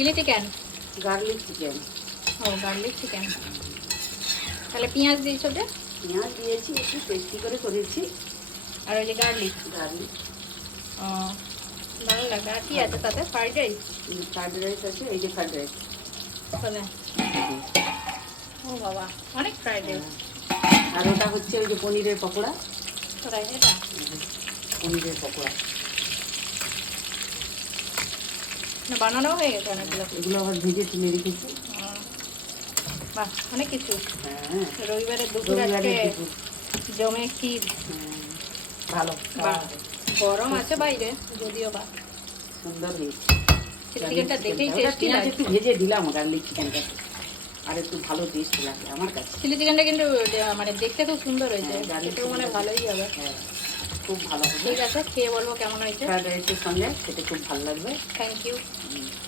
Chilli chicken, garlic chicken. ও garlic chicken. তাহলে পেঁয়াজ দিয়েছো যে? পেঁয়াজ দিয়েছি, একটু টেস্টি করে করেছি। আর ওই যে গার্লিক। গার্লিক। ও ভালো লাগে। আর কি আছে তাতে? Fried rice? ফ্রাইড রাইস আছে, এই যে ফ্রাইড রাইস। বলে ও বাবা, অনেক ফ্রাইড রাইস। আর ওটা হচ্ছে ওই যে পনিরের পকোড়া। তোরাই এটা পনিরের পকোড়া না বানানো হয়ে গেছে অনেকগুলো? এগুলো আবার ভেজে তুলে রেখেছি। বাহ, অনেক কিছু। হ্যাঁ, রবিবারের দুপুর আজকে রবিবারের দুপুর। জমে ক্ষীর। ভালো, বাহ, গরম আছে বাইরে যদিও বা। সুন্দর হয়েছে। চিলি চিকেনটা দেখেই ওটা টেস্টি পেঁয়াজ লাগছে। একটু ভেজে দিলাম গার্লিক চিকেনটাকে, আর একটু ভালো টেস্ট লাগে আমার কাছে। চিলি চিকেনটা কিন্তু মানে দেখতে খুব সুন্দর হয়েছে, হ্যাঁ, garlic খেতেও মানে chicken টা ভালোই হবে। হ্যাঁ, খুব ভালো হবে। ঠিক আছে, খেয়ে বলবো কেমন হয়েছে। ফ্রাইড রাইসের সঙ্গে খেতে খুব ভালো লাগবে। Thank you.